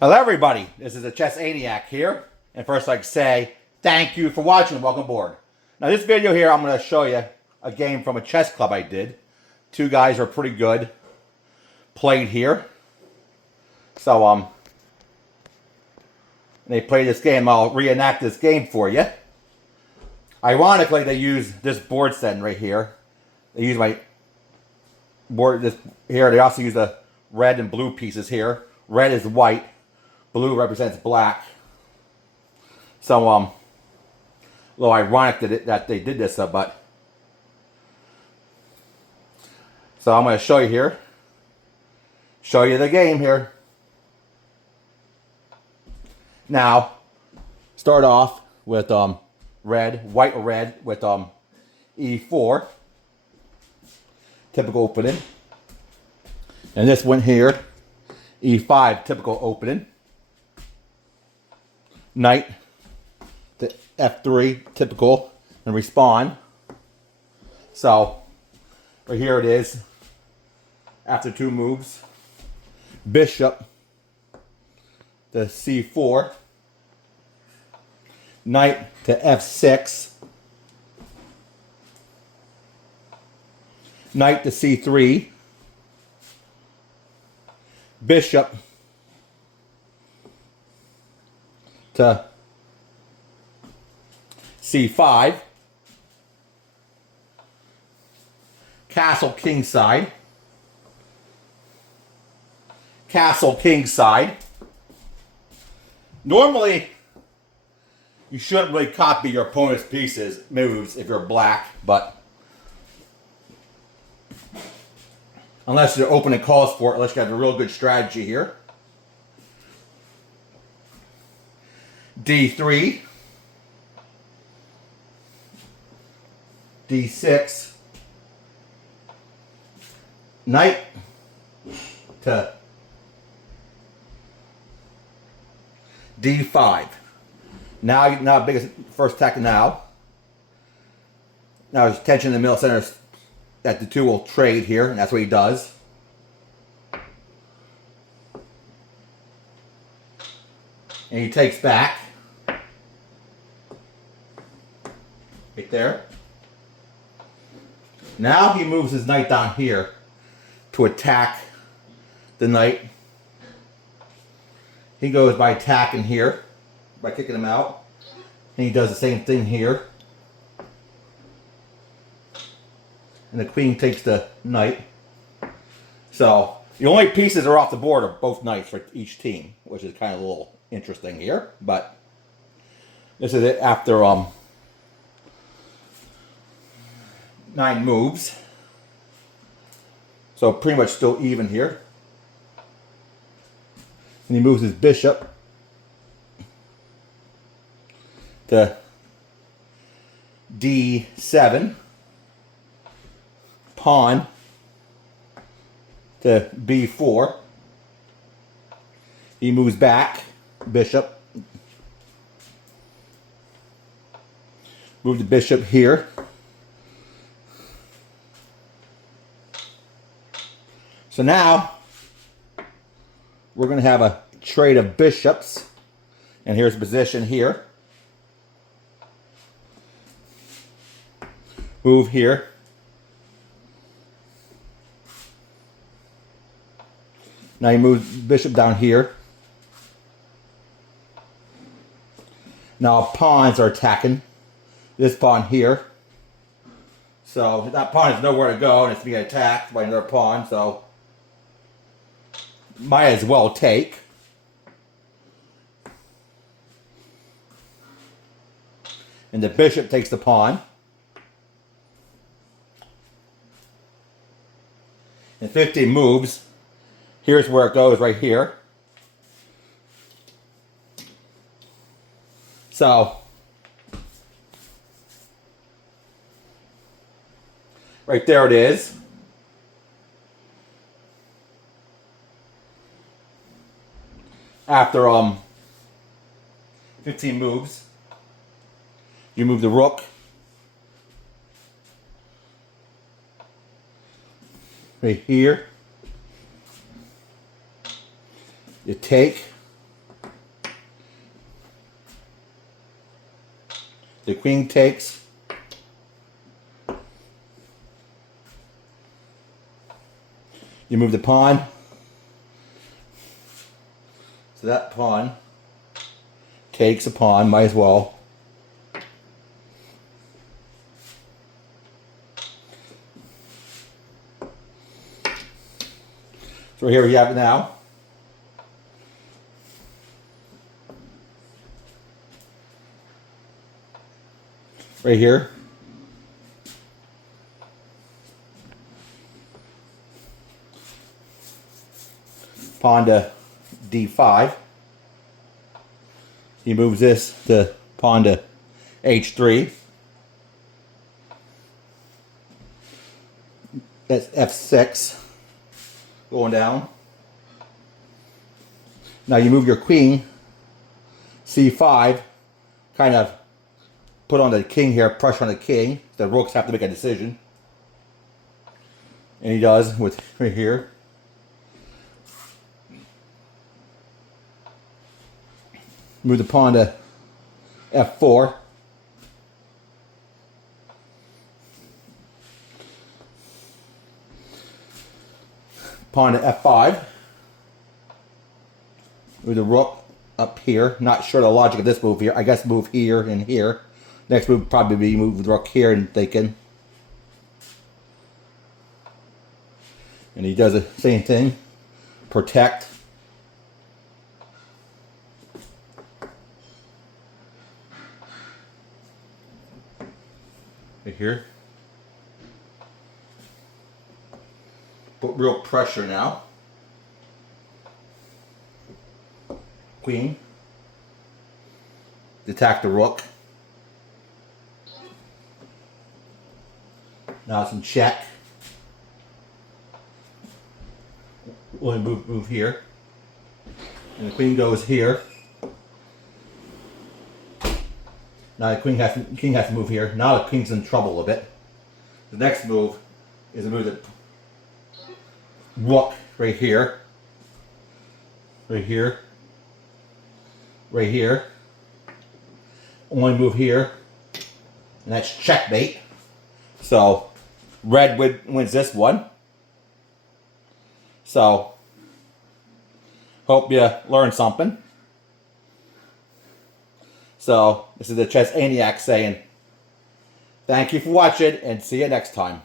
Hello everybody, this is a Chessaniac here, and first I'd like to say thank you for watching and welcome aboard. Now this video here I'm going to show you a game from a chess club I did. Two guys are pretty good, played here. So they played this game. I'll reenact this game for you. Ironically, they use this board setting right here. They use my board this here. They also use the red and blue pieces here. Red is white. Blue represents black. So, a little ironic that they did this, but... So I'm going to show you here. Show you the game here. Now, start off with red, white or red with E4. Typical opening. And this one here, E5, typical opening. Knight to F3, typical, and respond. So, right here it is. After two moves, bishop to C4, knight to F6, knight to C3, bishop to C5, castle kingside, castle kingside. Normally, you shouldn't really copy your opponent's moves if you're black, but unless your opponent calls for it, unless you have a real good strategy here. D3, D6, knight to D5. Now biggest first attack now. Now there's tension in the middle center that the two will trade here, and that's what he does. And he takes back. Right there. Now he moves his knight down here to attack the knight. He goes by attacking here, by kicking him out. And he does the same thing here. And the queen takes the knight. So the only pieces that are off the board are both knights for each team, which is kind of a little interesting here. But this is it after 9 moves. So pretty much still even here. And he moves his bishop to D7. Pawn to B4. He moves back. Bishop. Move the bishop here. So now, we're going to have a trade of bishops. And here's the position here. Move here. Now you move bishop down here. Now pawns are attacking this pawn here. So that pawn has nowhere to go and it's being attacked by another pawn. So might as well take. And the bishop takes the pawn. In 15 moves, here's where it goes right here. So, right there it is. After 15 moves, you move the rook. Right here. You take, The queen takes. You move the pawn. So that pawn takes a pawn, might as well. So here we have it now. Right here. Pawn to d5. He moves this to pawn to h3. That's f6. Going down. Now you move your queen, c5, kind of put on the king here, pressure on the king. The rooks have to make a decision. And he does with right here. Move the pawn to f4. Pawn to f5. Move the rook up here. Not sure the logic of this move here. I guess move here and here. Next move would probably be move the rook here and thinking. And he does the same thing. Protect. Right here. Put real pressure now. Queen. Attack the rook. Now it's in check. We'll move here. And the queen goes here. Now the king has to move here. Now the queen's in trouble a little bit. The next move is to move the rook right here. Right here. Right here. Only move here. And that's checkmate. So red wins this one. So hope you learned something. So this is the Chess Aniac saying thank you for watching and see you next time.